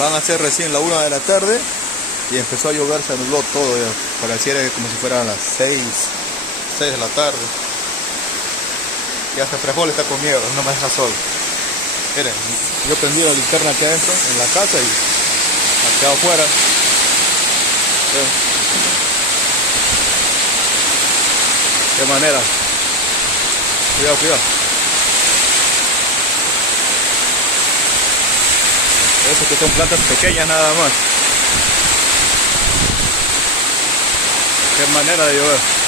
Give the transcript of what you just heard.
Van a ser recién la 1 de la tarde y empezó a llover, se anuló todo, ya. Pareciera como si fueran las 6 de la tarde. Y hasta Frejol está con miedo, no me deja solo. Miren, yo prendí la linterna aquí adentro, en la casa, y aquí afuera. Miren. Qué manera. Cuidado, cuidado. Eso que son plantas pequeñas nada más. Qué manera de llover.